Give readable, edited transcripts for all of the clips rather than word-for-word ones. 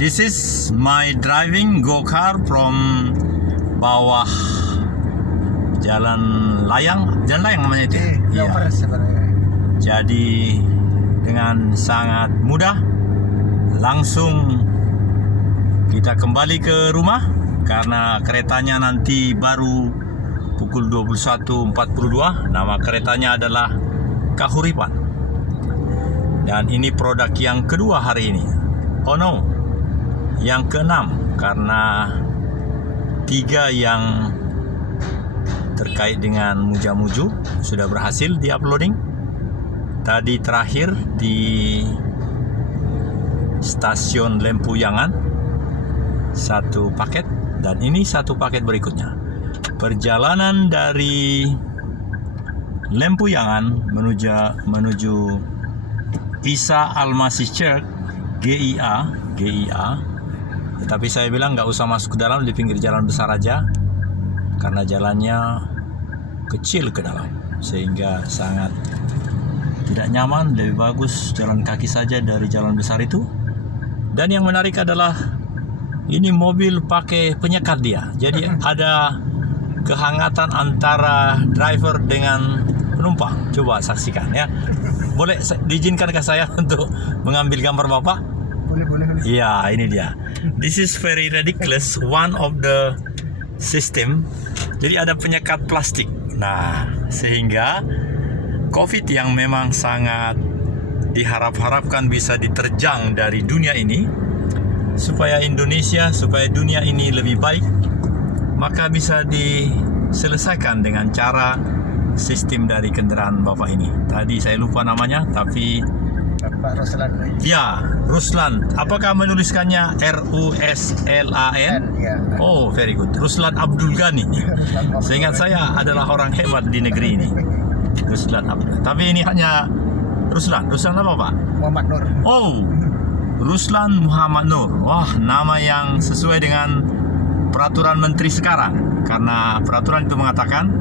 This is my driving go-kart from bawah Jalan Layang namanya itu. Iya. Jadi dengan sangat mudah langsung kita kembali ke rumah karena keretanya nanti baru pukul 21.42. Nama keretanya adalah Kahuripan. Dan ini produk yang kedua hari ini. Oh no, yang keenam, karena 3 yang terkait dengan Muja-Muju sudah berhasil di-uploading. Tadi terakhir di stasiun Lempuyangan 1 paket, dan ini 1 paket berikutnya. Perjalanan dari Lempuyangan menuju Isa Al-Masih Church, GIA. Tapi saya bilang nggak usah masuk ke dalam, di pinggir jalan besar aja, karena jalannya kecil ke dalam sehingga sangat tidak nyaman. Lebih bagus jalan kaki saja dari jalan besar itu. Dan yang menarik adalah ini mobil pakai penyekat dia, jadi ada kehangatan antara driver dengan penumpang. Coba saksikan ya. Boleh diizinkankah saya untuk mengambil gambar Bapak? Boleh. Iya, ini dia. This is very ridiculous. One of the system. Jadi ada penyekat plastik. Nah, sehingga COVID yang memang sangat diharap-harapkan bisa diterjang dari dunia ini, supaya dunia ini lebih baik, maka bisa diselesaikan dengan cara sistem dari kendaraan Bapak ini. Tadi saya lupa namanya, tapi Pak Ruslan. Ya, Ruslan. Apakah menuliskannya RUSLAN? Ya. Oh, very good. Ruslan Abdul Ghani. Seingat saya adalah orang hebat di negeri ini. Ruslan Abdul. Tapi ini hanya Ruslan. Ruslan apa, Pak? Muhammad Nur. Oh, Ruslan Muhammad Nur. Wah, nama yang sesuai dengan peraturan menteri sekarang. Karena peraturan itu mengatakan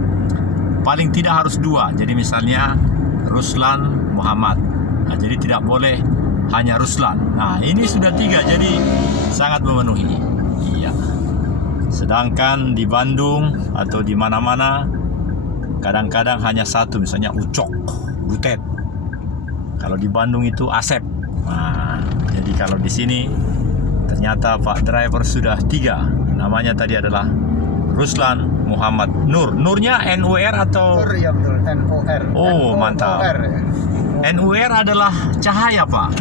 paling tidak harus 2. Jadi misalnya Ruslan Muhammad. Nah, jadi tidak boleh hanya Ruslan. Nah, ini sudah 3, jadi sangat memenuhi. Iya. Sedangkan di Bandung atau di mana-mana kadang-kadang hanya 1, misalnya Ucok, Butet. Kalau di Bandung itu Asep. Nah, jadi kalau di sini ternyata Pak driver sudah 3. Namanya tadi adalah Ruslan Muhammad Nur. Nurnya NUR atau? Nur, ya betul, NUR. Oh, mantap. NUR adalah cahaya, Pak.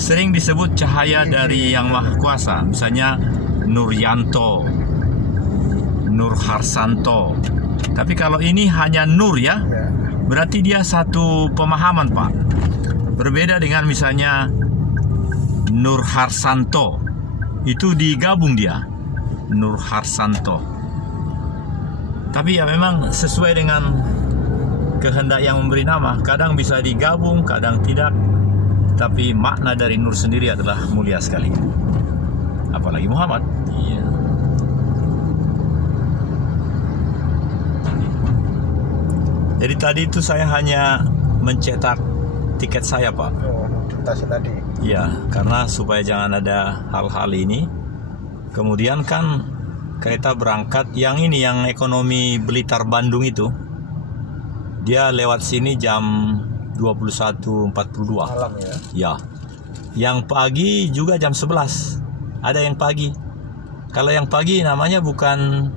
Sering disebut cahaya dari Yang Maha Kuasa. Misalnya Nuryanto, Nur Harsanto. Tapi kalau ini hanya Nur ya, berarti dia satu pemahaman, Pak. Berbeda dengan misalnya Nur Harsanto. Itu digabung dia, Nur Harsanto. Tapi ya memang sesuai dengan kehendak yang memberi nama. Kadang bisa digabung, kadang tidak. Tapi makna dari Nur sendiri adalah mulia sekali. Apalagi Muhammad. Iya. Jadi tadi itu saya hanya mencetak tiket saya, Pak. Oh, tas tadi. Iya, karena supaya jangan ada hal-hal ini. Kemudian kan kereta berangkat yang ini, yang ekonomi Blitar Bandung itu, dia lewat sini jam 21.42 Malam ya. Ya. Yang pagi juga jam 11. Ada yang pagi. Kalau yang pagi namanya bukan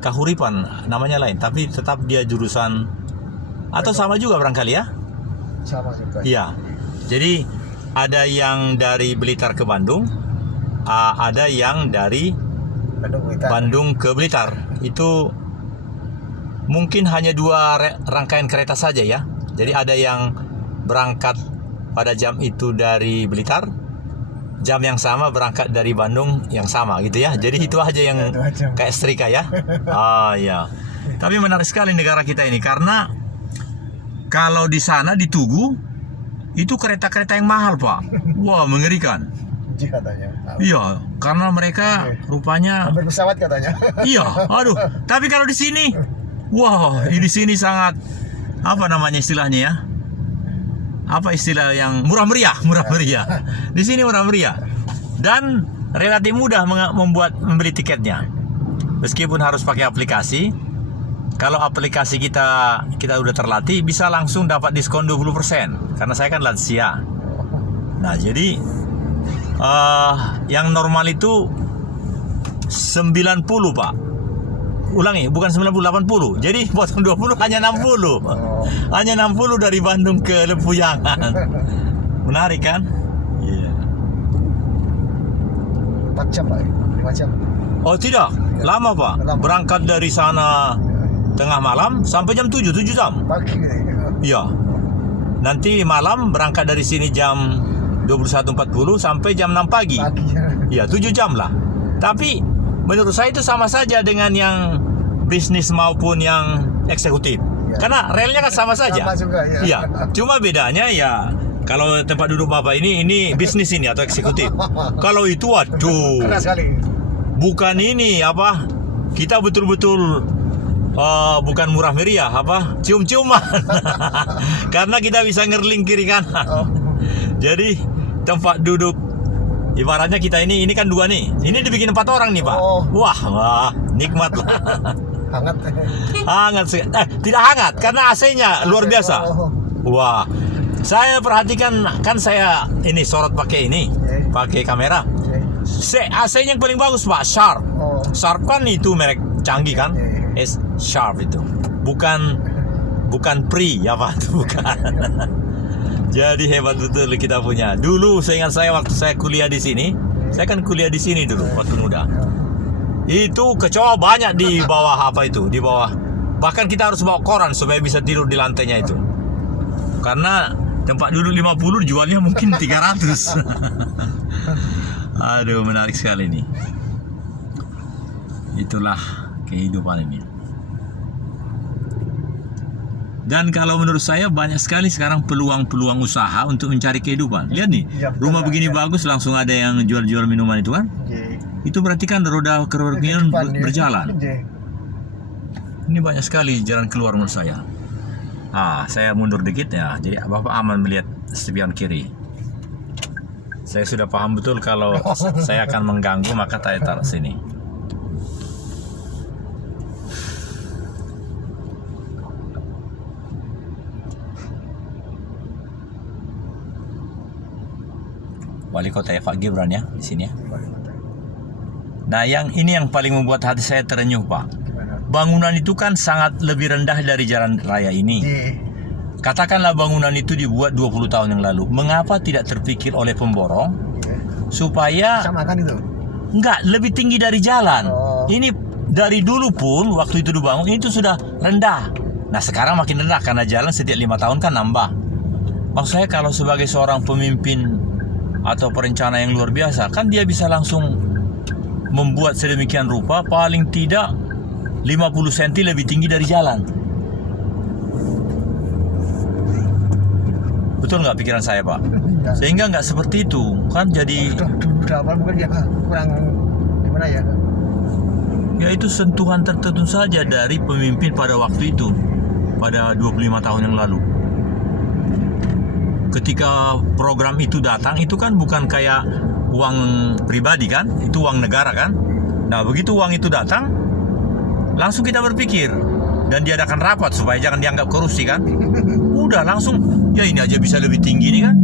Kahuripan, namanya lain, tapi tetap dia jurusan atau sama juga barangkali ya? Sama juga. Iya. Jadi ada yang dari Blitar ke Bandung, ada yang dari Bandung ke Blitar. Itu mungkin hanya 2 rangkaian kereta saja ya. Jadi ada yang berangkat pada jam itu dari Blitar, jam yang sama berangkat dari Bandung yang sama gitu ya. Jadi itu aja yang kayak setrika ya. Ya. Tapi menarik sekali negara kita ini, karena kalau di sana di Tugu itu kereta-kereta yang mahal, Pak. Wah, mengerikan. Katanya. Iya, karena mereka rupanya berpesawat katanya. Iya, aduh. Tapi kalau di sini, wah, di sini sangat apa namanya istilahnya ya? Apa istilah yang murah meriah? Di sini murah meriah. dan relatif mudah membeli tiketnya. Meskipun harus pakai aplikasi. Kalau aplikasi kita udah terlatih, bisa langsung dapat diskon 20% karena saya kan lansia. Nah, jadi yang normal itu 90, Pak. Ulangi, bukan 90, 80. Jadi potong 20 hanya 60. Hanya 60 dari Bandung ke Lempuyangan. Menarik kan? Iya. 4 jam Pak, 5 jam. Oh, tidak. Lama, Pak. Lama. Berangkat dari sana tengah malam sampai jam 7 jam. Pagi gitu ya. Iya. Nanti malam berangkat dari sini jam 21.40 sampai jam 6 pagi. Pagi. Iya, 7 jam lah. Tapi menurut saya itu sama saja dengan yang bisnis maupun yang eksekutif. Iya. Karena relnya kan sama saja. Sama juga, ya. Iya. Cuma bedanya ya kalau tempat duduk Bapak ini bisnis ini atau eksekutif. Kalau itu waduh. Keras sekali. Bukan ini apa? Kita betul-betul bukan murah meriah apa? Cium-ciuman. Karena kita bisa ngerling kiri kanan. Oh. Jadi tempat duduk ibaratnya kita ini kan 2 nih. Ini dibikin 4 orang nih, Pak. Oh. Wah, nikmat lah. Hangat. Hangat tidak hangat karena AC-nya luar biasa. Oh. Wah. Saya perhatikan kan saya ini sorot pakai ini, pakai kamera. AC-nya yang paling bagus, Pak, Sharp. Oh. Sharp kan itu merek canggih kan? Sharp itu. Bukan Pri ya, Pak, itu bukan. Jadi hebat betul kita punya. Dulu seingat saya waktu saya kuliah di sini, saya kan kuliah di sini dulu waktu muda. Itu kecoa banyak di bawah apa itu, di bawah. Bahkan kita harus bawa koran supaya bisa tidur di lantainya itu. Karena tempat duduk 50 jualnya mungkin 300. Aduh, menarik sekali nih. Itulah kehidupan ini. Dan kalau menurut saya banyak sekali sekarang peluang-peluang usaha untuk mencari kehidupan. Lihat nih, Ya, betul, rumah begini ya. bagus langsung ada yang jual-jual minuman itu kan? Itu berarti kan roda kerugian berjalan. Ini banyak sekali jalan keluar menurut saya. Saya mundur dikit ya. Jadi Bapak aman melihat spion kiri. Saya sudah paham betul kalau saya akan mengganggu, maka saya taruh sini. Wali kota ya Pak Gibran ya di sini ya. Nah, ini yang paling membuat hati saya terenyuh, Pak. Bangunan itu kan sangat lebih rendah dari jalan raya ini. Katakanlah bangunan itu dibuat 20 tahun yang lalu. Mengapa tidak terpikir oleh pemborong supaya Sama kan itu. enggak lebih tinggi dari jalan? Oh. Ini dari dulu pun waktu itu dibangun itu sudah rendah. Nah, sekarang makin rendah karena jalan setiap 5 tahun kan nambah. Maksud saya kalau sebagai seorang pemimpin atau perencana yang luar biasa, kan dia bisa langsung membuat sedemikian rupa paling tidak 50 cm lebih tinggi dari jalan. Betul nggak pikiran saya, Pak? Ya. Sehingga nggak seperti itu kan jadi Udah awal mungkin ya kurang gimana ya? ya itu sentuhan tertentu saja dari pemimpin pada waktu itu, pada 25 tahun yang lalu. Ketika program itu datang, itu kan bukan kayak uang pribadi kan, itu uang negara kan. Nah, begitu uang itu datang, langsung kita berpikir dan diadakan rapat supaya jangan dianggap korupsi kan. Udah langsung, ya ini aja bisa lebih tinggi nih kan.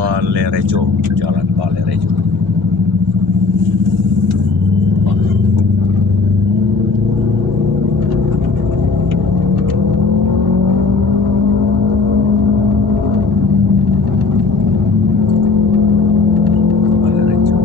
Balerejo, Jalan Balerejo. Balerejo.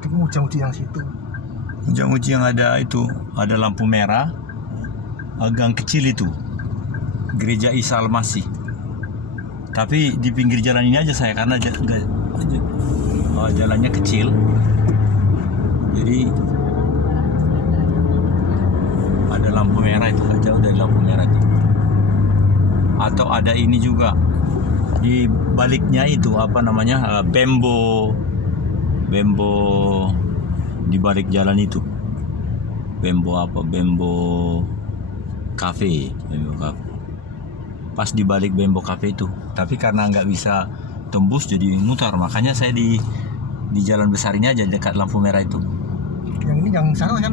Tadi muja-muji yang situ. Muji yang ada itu, ada lampu merah, gang kecil itu, Gereja Isa Al-Masih. Tapi di pinggir jalan ini aja saya, karena jalannya kecil, jadi ada lampu merah itu, gak jauh dari lampu merah itu. Atau ada ini juga di baliknya itu apa namanya, bembo di balik jalan itu, bembo cafe. Pas di balik bembo cafe itu, tapi karena nggak bisa tembus jadi mutar, makanya saya di jalan besar ini aja dekat lampu merah itu. Yang ini yang sana ya?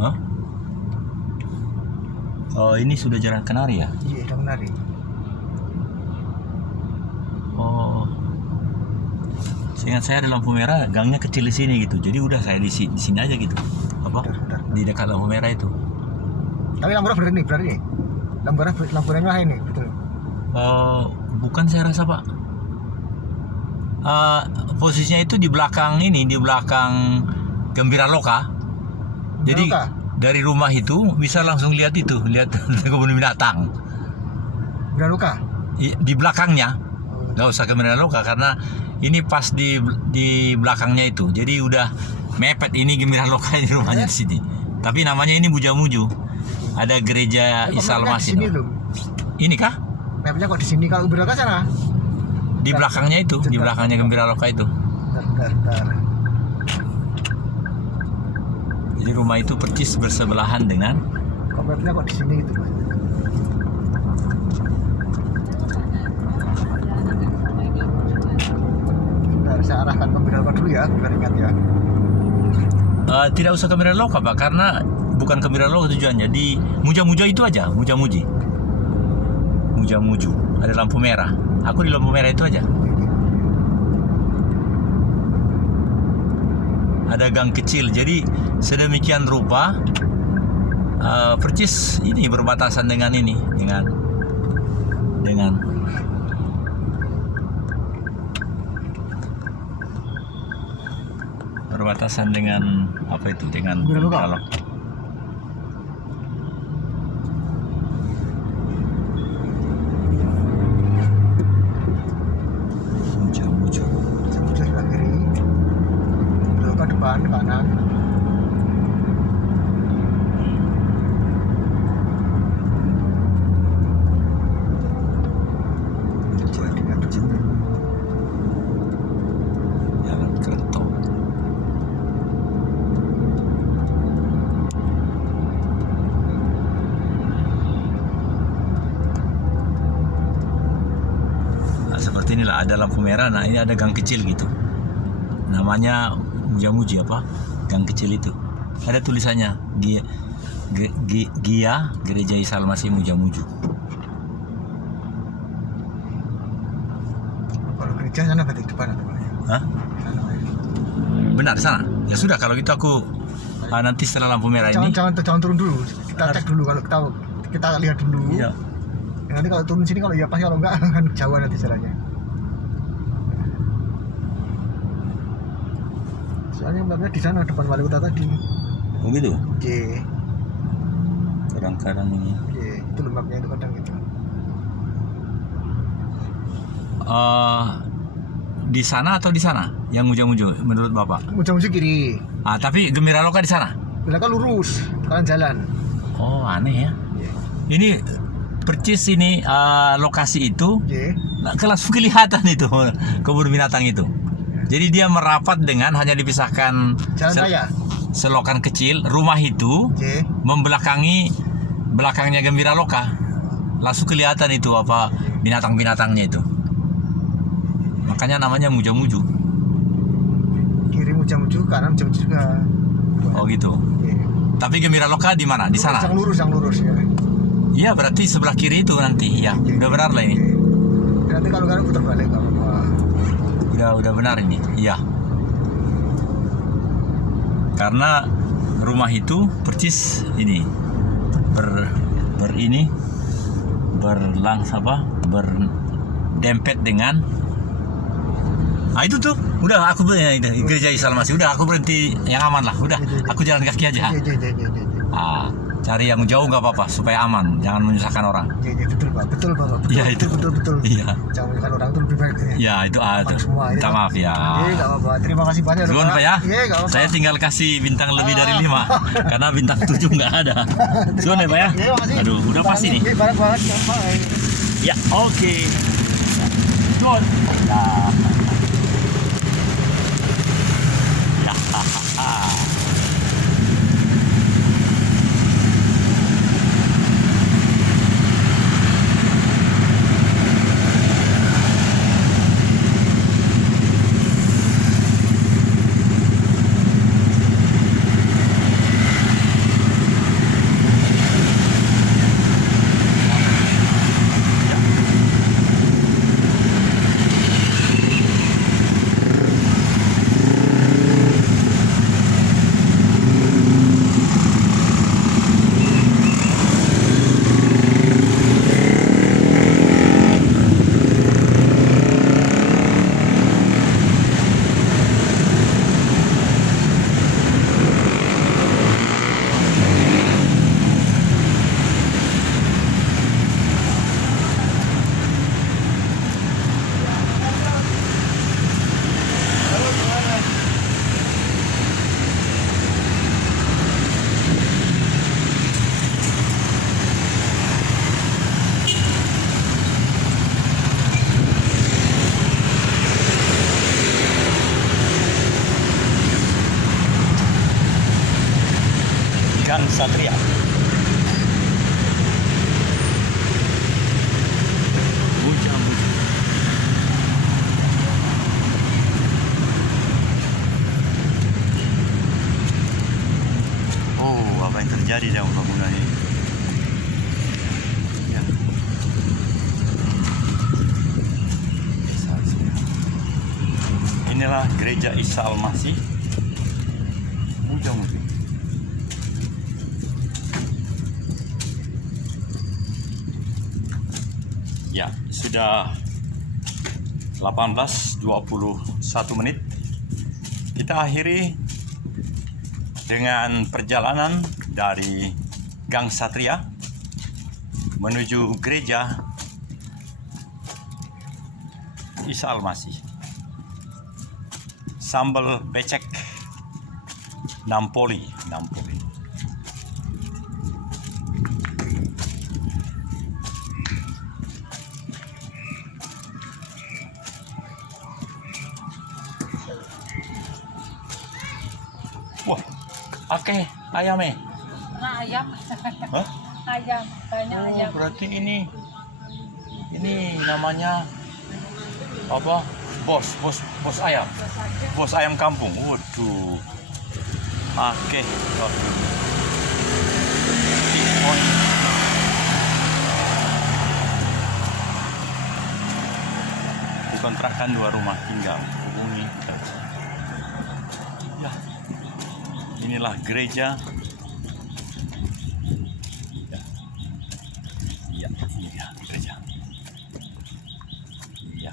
Hah? Oh, ini sudah Jalan Kenari ya? Iya, udah menari. Oh, seingat saya ada lampu merah, gangnya kecil di sini gitu. Jadi udah saya di sini aja gitu. Apa? Bentar. Di dekat lampu merah itu. Tapi lampu merah benar nih. Lampu merah ini, betul. Bukan, saya rasa Pak. Posisinya itu di belakang Gembira Loka. Jadi Loka? dari rumah itu bisa langsung lihat kebun binatang. Gembira Loka? Di belakangnya. Nggak usah Gembira Loka karena ini pas di belakangnya itu. Jadi udah mepet ini Gembira Loka di rumahnya di sini. Tapi namanya ini Muja-Muju. Ada Gereja Isa Al-Masih. Ini kah? Mapnya kok di sini, kalau Gembira Loka sana? Di belakangnya itu, di belakangnya Gembira Loka itu. Bentar. Jadi rumah itu persis bersebelahan dengan. Kok mapnya kok di sini gitu, Mas? Bentar, saya arahkan Gembira Loka dulu ya, biar ingat ya. Tidak usah Gembira Loka Pak, karena bukan Gembira Loka tujuannya. Di Muja-Muja itu aja, Muja-Muji. Muja-Muju, ada lampu merah. Aku di lampu merah itu aja. Ada gang kecil, jadi sedemikian rupa percis ini berbatasan dengan berbatasan dengan apa itu, dengan Gembira Loka. kalau Muja-Muju. Sampai sebelah kiri. Gembira Loka depan, kanan. Jalan Kerto. Nah, seperti inilah, ada lampu merah. Nah, ini ada gang kecil gitu. Namanya Muja-Muji apa? Gang kecil itu. Ada tulisannya Gia Gereja Isa Al-Masih Muja-Muju. Kalau gereja sana berarti depan atau mana? Hah? Sana, ya. Benar sana. Ya sudah, kalau gitu aku nanti setelah lampu merah ini. Jangan turun dulu. Kita cek dulu, kalau kita lihat dulu. Iya. Nanti kalau turun sini, kalau ya pas, kalau enggak akan jauh nanti jalannya. Soalnya mbaknya di sana depan wali kota tadi. Oh gitu. Oke. Kadang-kadang ini. Itu lembabnya itu kadang gitu. Di sana atau di sana yang Muja-Muju menurut Bapak? Muja-muji kiri. Tapi Gembira Loka di sana. Belakang lurus, kanan jalan. Oh, aneh ya. Iya. Ini percis ini lokasi itu Oke. kelas kelihatan itu kebun binatang itu. Jadi dia merapat dengan hanya dipisahkan Jalan raya. selokan kecil. Rumah itu Oke. belakangnya Gembira Loka. Langsung kelihatan itu apa binatang-binatangnya itu. Makanya namanya Muja-Muju. Kiri Muja-Muju, kanan Muja-Muju juga. Oh gitu. Oke. Tapi Gembira Loka di mana? Di sana. Yang lurus ya. Iya, berarti sebelah kiri itu nanti. Ya, udah benar lah ini. Oke. Nanti kalau putar balik kalau Udah benar ini. Iya. Karena rumah itu percis ini berdempet dengan Ah itu tuh, udah aku gereja Isa Al-Masih. Udah aku berhenti yang aman lah. Udah, aku jalan kaki aja. Ah, cari yang jauh nggak apa-apa supaya aman, jangan menyusahkan orang. Iya, betul Pak, betul Bapak. Betul, Iya, itu. betul. Iya. Jangan menyusahkan orang itu lebih baik. Ya itu Aman semua. minta maaf ya. Iya, nggak apa-apa. Terima kasih banyak. Duluan Pak ya. Iya, nggak apa-apa. Saya tinggal kasih bintang lebih dari 5 karena bintang 7 nggak ada. Duluan ya Pak ya. Iya, makasih. Aduh, udah pasti nih. Iya, barang-barang Pak. Ya, oke. Duluan. Nah. Ya, hahaha. Gang Satria. Bujang. Oh, apa yang terjadi dalam bangunan ini? Ya. Inilah gereja Isa Al-Masih. Bujang. Ya, sudah 18:21 menit. Kita akhiri dengan perjalanan dari Gang Satria menuju gereja Isa Al-Masih. Sambal becek Nampoli. Wah, oke, ayamnya. Nah, ayam. Hah? Ayam, banyak Oh, ayam. berarti ini namanya apa? Bos ayam. Bos ayam kampung. Waduh. Oke. Dikontrakkan 2 rumah tinggal. Penghuni. Ya. Inilah gereja. Ya, ini ya gereja. Ya.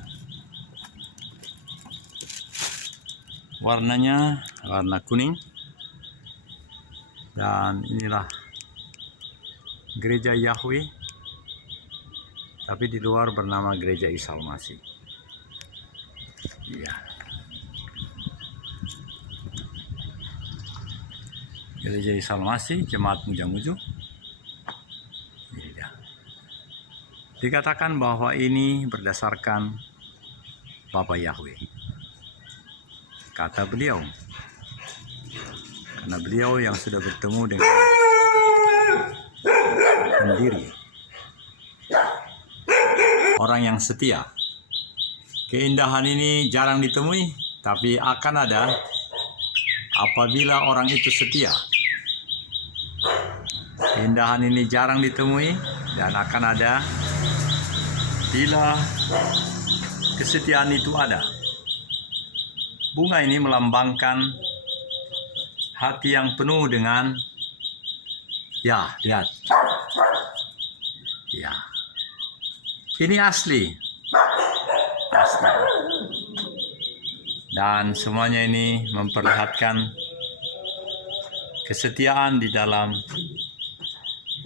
Warnanya warna kuning. Dan inilah gereja Yahweh. Tapi di luar bernama gereja Isa Al-Masih. Iya. Gereja Isa Al-Masih, Jemaat Mujamuju. Ini dia. Dikatakan bahwa ini berdasarkan Bapak Yahweh. Kata beliau. Karena beliau yang sudah bertemu dengan pendiri. Orang yang setia. Keindahan ini jarang ditemui, tapi akan ada apabila orang itu setia. Keindahan ini jarang ditemui dan akan ada bila kesetiaan itu ada. Bunga ini melambangkan hati yang penuh dengan lihat. Ya. Ini asli. Dan semuanya ini memperlihatkan kesetiaan di dalam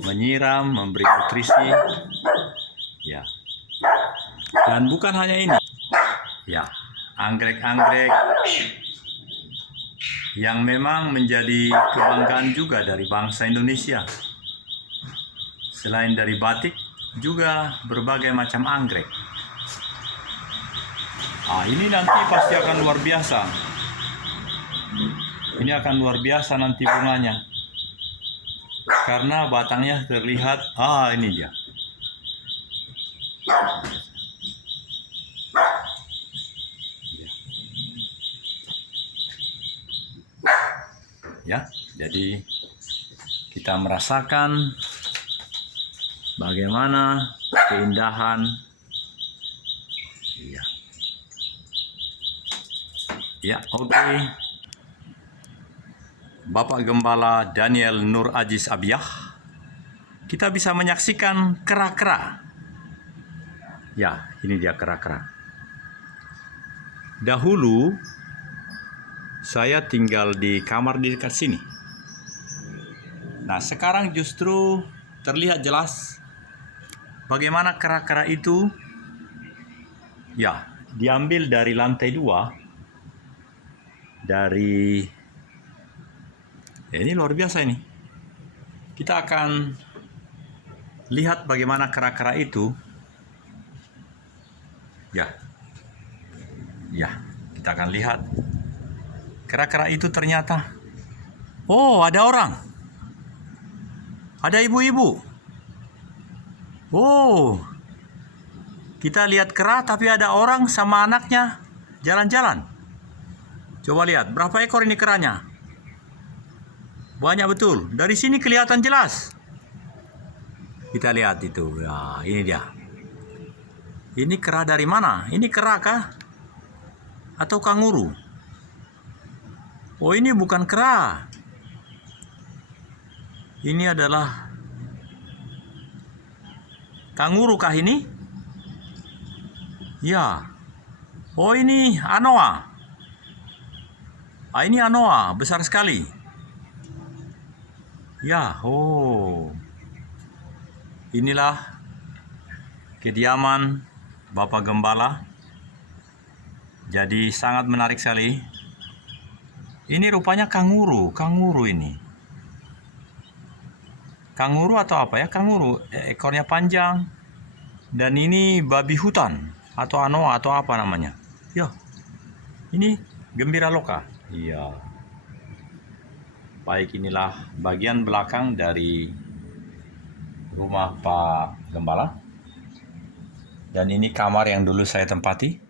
menyiram, memberi nutrisi. Ya. Dan bukan hanya ini. Ya, anggrek-anggrek yang memang menjadi kebanggaan juga dari bangsa Indonesia. Selain dari batik, juga berbagai macam anggrek. Ini nanti pasti akan luar biasa. Ini akan luar biasa nanti bunganya. Karena batangnya terlihat, ini dia. Ya, jadi kita merasakan bagaimana keindahan. Ya, oke. Bapak Gembala Daniel Nur Aziz Abiyah, kita bisa menyaksikan kera-kera. Ya, ini dia kera-kera. Dahulu saya tinggal di kamar di dekat sini. Nah, sekarang justru terlihat jelas bagaimana kera-kera itu diambil dari lantai 2 dari ini luar biasa ini. Kita akan lihat bagaimana kera-kera itu. Ya, kita akan lihat. Kera-kera itu ternyata, ada orang. Ada ibu-ibu. Kita lihat kera tapi ada orang sama anaknya jalan-jalan. Coba lihat, berapa ekor ini keranya? Banyak betul. Dari sini kelihatan jelas. Kita lihat itu. Ya, ini dia. Ini kera dari mana? Ini kera kah? Atau kanguru? Ini bukan kera. Ini adalah kanguru kah ini? Ya. Ini anoa. Ini anoa, besar sekali. Ya, inilah kediaman Bapak Gembala. Jadi sangat menarik sekali. Ini rupanya kanguru ini. Kanguru atau apa ya? Kanguru, ekornya panjang. Dan ini babi hutan atau anoa atau apa namanya. Ya, ini gembira loka. Iya. Baik, inilah bagian belakang dari rumah Pak Gembala. Dan ini kamar yang dulu saya tempati.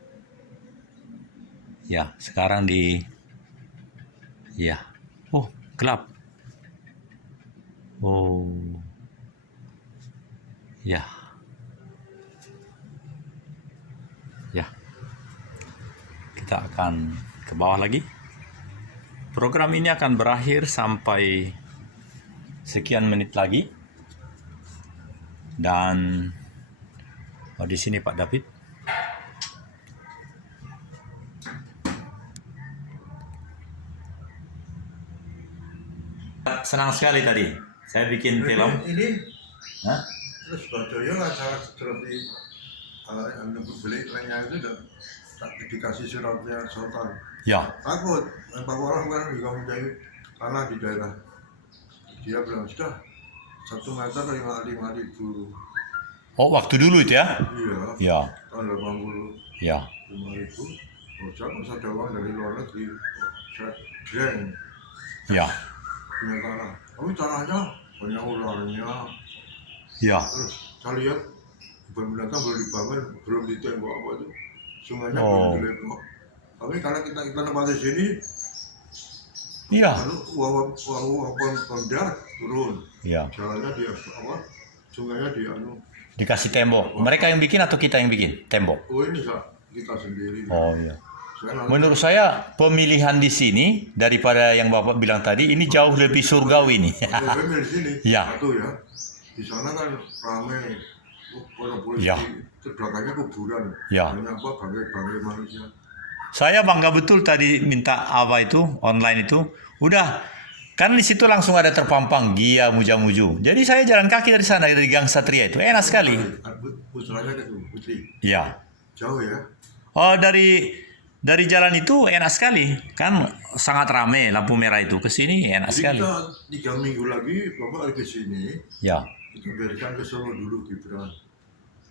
Ya, sekarang gelap. Ya. Kita akan ke bawah lagi. Program ini akan berakhir sampai sekian menit lagi. Dan di sini Pak David. Senang sekali tadi. Saya bikin film. Ini terus Bajoyo acara seperti Anda beli lainnya itu udah dikasih suratnya Sultan. Ya. Takut, Pak Orang kan juga mencari tanah di daerah. Dia bilang sudah 1 meter 5.000. Waktu dulu itu ya? Iya. Ya. Tahun 80. Ya. 5.000. Saya pas ada uang dari luar negeri, saya dreng. Ya. Punya tanah. Tapi tanahnya banyak ularnya. Ya. Terus saya lihat kebun binatang belum dibangun, belum ditembok apa itu. Sungainya belum dilepok. Tapi karena kita tempat di sini, Iya. lalu uang darat turun. Iya. Jalannya dia sungainya dia Dikasih tembok. Mereka yang bikin atau kita yang bikin tembok? ini kita sendiri. Iya. Menurut saya pemilihan di sini daripada yang Bapak bilang tadi ini jauh lebih surgawi ini. Di sini. Ya. Satu ya. Di sana kan ramai orang polisi. Ya. Belakangnya kuburan. Ya. Banyak bangkai manusia. Saya bangga betul tadi minta apa itu online itu. Udah kan di situ langsung ada terpampang Gia Mujamuju. Jadi saya jalan kaki dari sana dari Gang Satria itu enak sekali. Putranya itu, Putri. Ya. Jauh ya. Oh dari jalan itu enak sekali. Kan sangat ramai lampu merah itu. Ke sini enak Jadi sekali. kita 3 minggu lagi Bapak hari ke sini. Ya. Kita biarkan ke Solo dulu Gibran.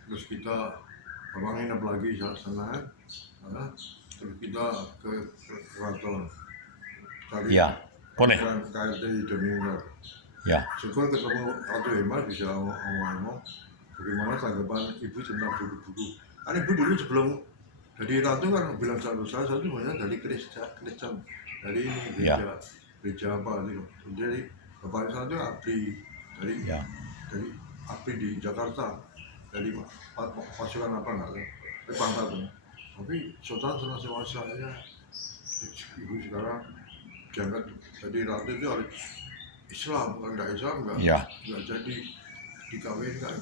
Terus kita Bapak nginep lagi di sana. Nah, terus kita ke Keraton. Cari Ya. Boleh. KRT Dominggo. Ya. Syukur ketemu Ratu Hemas bisa ngomong bagaimana tanggapan ibu tentang buku-buku. Kan ibu dulu sebelum jadi ratu kan bilang sama saya tuh banyak dari Kristen, dari ini gereja apa gitu. Jadi bapak saya tuh abdi dari abdi di Jakarta, dari pasukan apa nggak tahu, dari pangkatan. Tapi sultan senang sama saya, ibu sekarang diangkat jadi ratu itu harus Islam, kalau nggak Islam nggak jadi dikawinkan.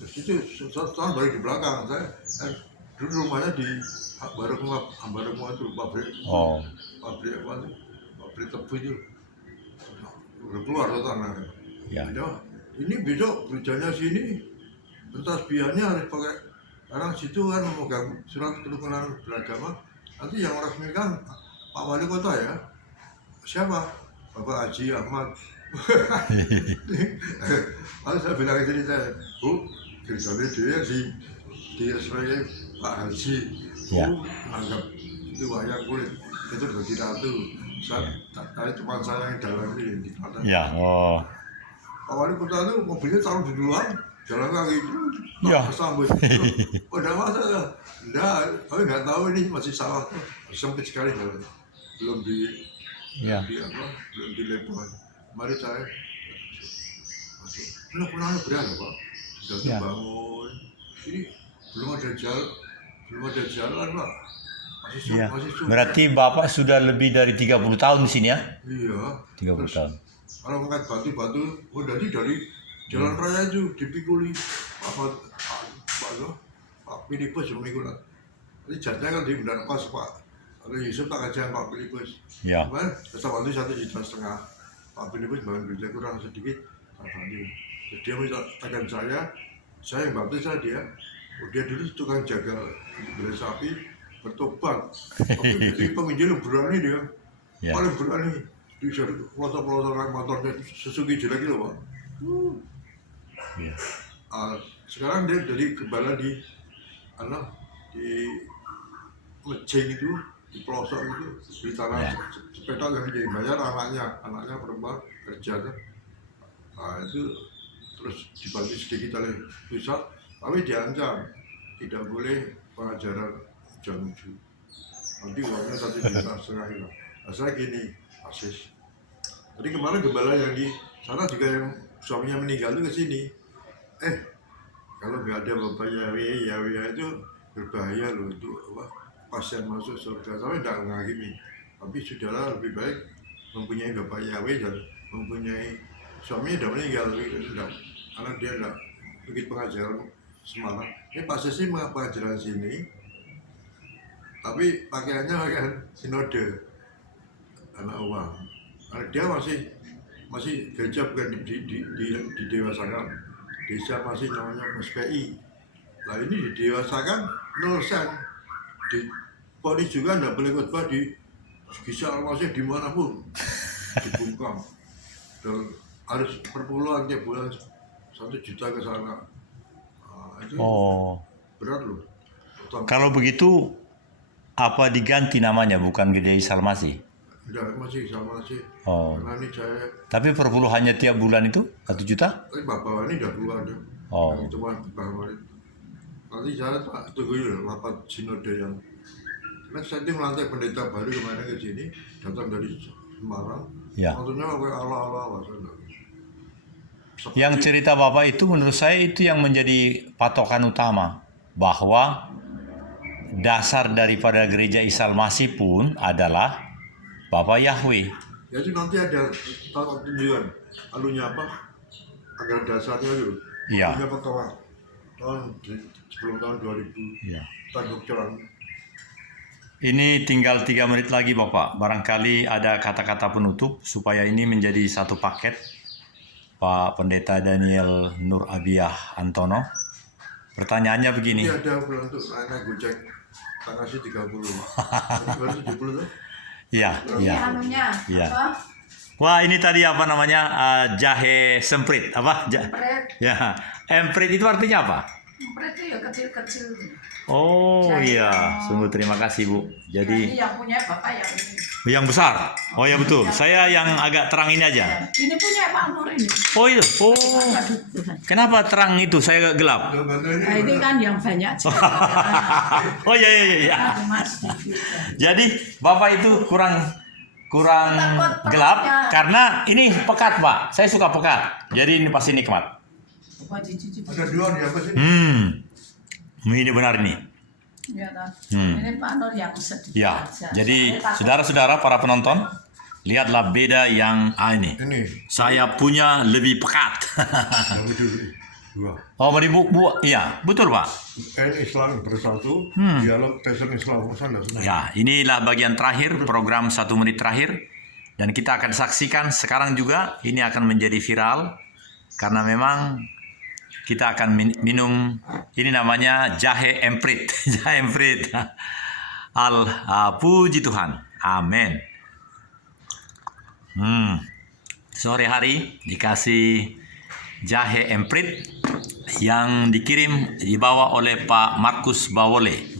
Terus itu sultan balik di belakang saya dulu rumahnya di Barokmah itu pabrik apa tuh pabrik tebu itu udah keluar sultan. Ya ini besok gerejanya sini pentas biayanya harus pakai orang situ kan memegang surat kerukunan beragama, nanti yang meresmikan Pak Wali Kota ya. Siapa? Bapak Haji Ahmad. Lalu saya bilang ke saya, Bu, gereja dia di sebagai Pak Haji. Anggap itu wayang kulit, itu udah tidak tuh. Saya cuma saya yang dalam ini di kota. Pak Wali Kota itu mobilnya taruh di luar, jalan kaki itu. Kesambut. Udah masa ya? Enggak, tapi nggak tahu ini masih salah. Sempit sekali jalan. Belum belum dilebar. Mari saya masuk. Pulang berapa Pak? Sudah bangun. Ini belum ada jalan Pak. Masih sulit. Berarti Bapak sudah lebih dari 30 tahun di sini ya? Iya. 30 tahun. Kalau mengangkat batu-batu, dari jalan raya itu dipikuli Pak Filipus yang mengikuti. Jadi jadinya kan di benar pas Pak. Kalau Yusuf tak kajian Pak Filipus. Kemarin pesawat itu 1,5 juta. Pak Filipus bangun gereja kurang sedikit. Dia minta tekan saya yang baptis dia. Dia dulu tukang jaga gerai sapi, bertobat. Tapi jadi penginjil berani dia. Paling berani. Di pelosok-pelosok motornya Suzuki jelek itu Pak. Sekarang dia jadi gembala di Mejeng itu, di pelosok itu, di tanah sepeda yang dibayar anaknya perempuan kerja kan. Itu terus dibantu sedikit oleh pusat, tapi diancam tidak boleh pengajaran Mujamuju. Nanti uangnya 1,5 juta hilang. Saya gini, asis. Jadi kemarin gembala yang di sana juga yang suaminya meninggal itu ke sini. Kalau nggak ada Bapak Yahweh itu berbahaya loh untuk pasien masuk surga. Tapi tidak menghakimi. Tapi sudahlah lebih baik mempunyai Bapak Yahweh dan mempunyai suaminya sudah meninggal. Karena dia tidak bikin pengajaran Semarang. Ini Pak Sesi pengajaran sini, tapi pakaiannya pakaian sinode anak uang. Karena dia masih gereja bukan didewasakan. Desa masih namanya SPI. Nah ini didewasakan 0 sen. Di Poni juga tidak boleh khotbah di bisa masih dimanapun dibungkam. Dan harus perpuluhan tiap bulan 1 juta ke sana. Itu berat loh. Kalau begitu apa diganti namanya bukan Gereja Salmasi? Tidak, masih sama sih. Karena ini saya. Tapi perpuluhannya tiap bulan itu 1 juta? Tapi Bapak ini sudah keluar deh. Yang cuma Bapak ini. Nanti saya tunggu dulu rapat sinode yang. Nah, saya melantik pendeta baru kemarin ke sini, datang dari Semarang. Maksudnya pakai ala-ala. Yang cerita Bapak itu menurut saya itu yang menjadi patokan utama. Bahwa dasar daripada gereja Salmasi pun adalah Bapak Yahweh. Jadi nanti ada tunjukan alunya apa? Anggaran dasarnya itu. Alunya pertama sebelum tahun 2000. Tanggung jalan. Ini tinggal 3 menit lagi Bapak. Barangkali ada kata-kata penutup supaya ini menjadi satu paket. Pak Pendeta Daniel Nur Abiah Antono. Pertanyaannya begini. Ini ada bulan untuk anak Gojek tanasi 30. Ini baru 70 tuh. Iya, iya. Anunya, Iya. apa? Wah, ini tadi apa namanya? Jahe semprit. Apa? Empret. Ya, emprit itu artinya apa? Empret itu ya kecil-kecil. Oh Jahe. iya, sungguh terima kasih Bu. Jadi Ini yang punya Bapak yang ini. yang besar. Oh ya betul. Saya yang agak terang ini aja. Ini punya Pak Nur ini. Oh itu. Oh. Kenapa terang itu? Saya agak gelap. Udah bantu ini. Nah, ini kan yang banyak. Oh iya iya iya. Aduh, Mas. Jadi Bapak itu kurang gelap karena ini pekat Pak. Saya suka pekat. Jadi ini pasti nikmat. Coba dicicip. Ada 2 di atas ini. Ini benar ini. Ya, kan? Hmm. Ini Pak Nur yang sedikit Ya. aja. Jadi Saya takut. saudara-saudara para penonton, lihatlah beda yang ini. Ini. Saya punya lebih pekat. Yang itu 2. Oh, beri bu, iya, betul Pak. Islam bersatu, dialog Kristen Islam sana. Ya, inilah bagian terakhir program 1 menit terakhir dan kita akan saksikan sekarang juga ini akan menjadi viral karena memang kita akan minum ini namanya jahe emprit, jahe emprit. Puji Tuhan, amin. Sore hari dikasih jahe emprit yang dibawa oleh Pak Markus Bawole.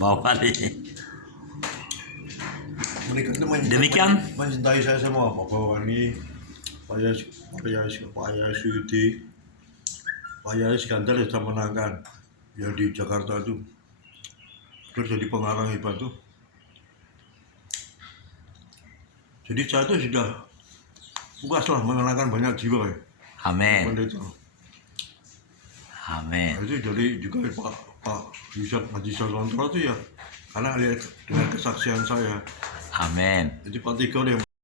Demikian. Mencintai saya semua Pak Bawani, Pak Yasudi, Pak Yaya Iskandar sudah menangkan yang di Jakarta itu, terus jadi pengarang hebat tuh. Jadi saya itu sudah puas lah mengenangkan banyak jiwa ya. Amin. Pendeta. Amin. Nah, itu jadi juga Pak Yusuf Haji Salontro itu ya, karena lihat dengan kesaksian saya. Amin. Jadi Pak Tigor yang